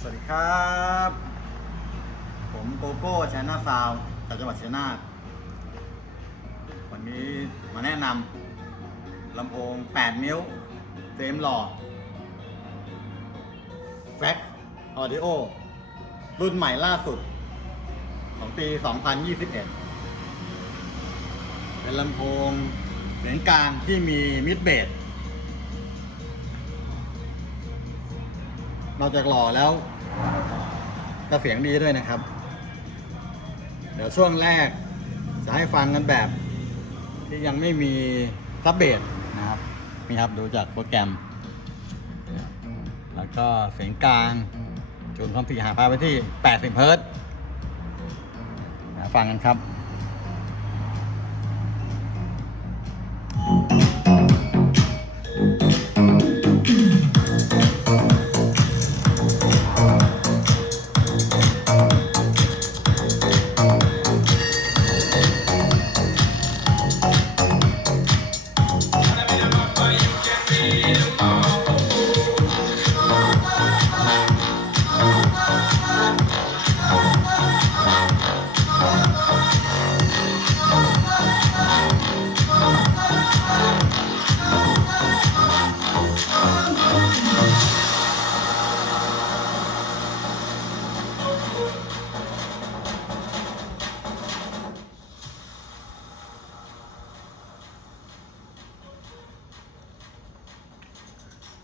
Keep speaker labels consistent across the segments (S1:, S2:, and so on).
S1: สวัสดีครับ ผมโกโก้ชนะซาวจากจังหวัดชัยนาทวันนี้มาแนะนำลำโพง 8 นิ้วเฟรมหล่อแฟกออดิโอรุ่นใหม่ล่าสุด ของปี 2021 เป็นลำโพงเสียงกลางที่มีมิดเบส นอกจากหล่อแล้วก็เสียงดีด้วยนะครับ เดี๋ยวช่วงแรกจะให้ฟังกันแบบ ที่ยังไม่มีซับเบสนะครับนี่ครับดูจากโปรแกรม แล้วก็เสียงกลางจูนความถี่หาพาไปที่ 80 เฮิรตซ์มาฟังกันครับ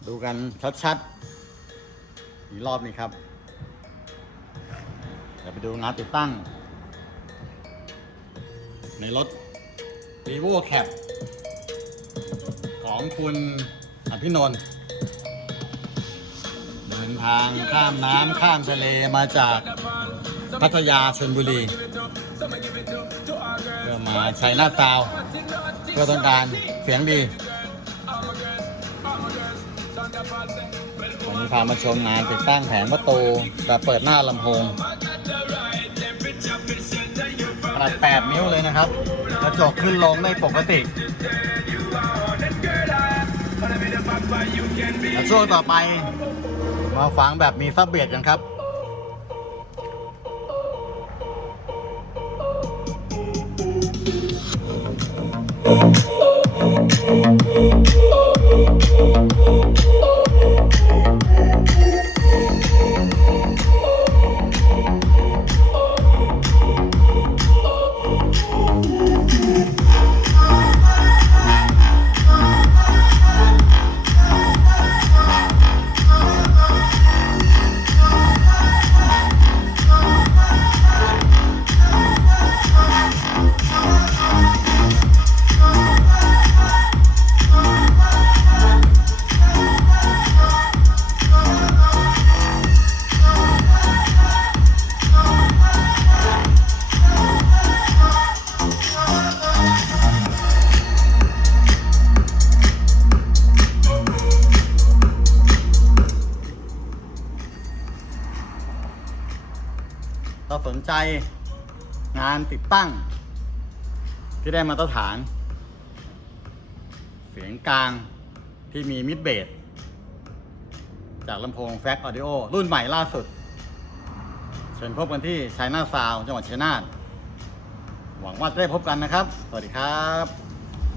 S1: ดูกันชัดๆอีกรอบนี้ครับ เดี๋ยวไปดูงานติดตั้ง ในรถ vivo cap ของคุณอภินนท์เดินทางข้ามน้ำข้ามทะเลมาจากพัทยาชลบุรีเพื่อมาใช้หน้าซาวเพื่อต้องการเสียงดี วันนี้พามาชมงานติดตั้งแผงประตูแบบเปิดหน้าลำโพงขนาด 8 นิ้วเลยนะครับ กระจกขึ้นลงได้ปกติ แล้วช่วงต่อไป มาฟังแบบมีซับเบียดกันครับ ถ้าสนใจงานติดตั้ง ที่ได้มาตรฐาน เสียงกลางที่มีมิดเบสจากลำโพงแฟกออดิโอรุ่นใหม่ล่าสุด เชิญพบกันที่ชัยนาซาวจังหวัดชัยนาทหวังว่าจะได้พบกันนะครับ สวัสดีครับ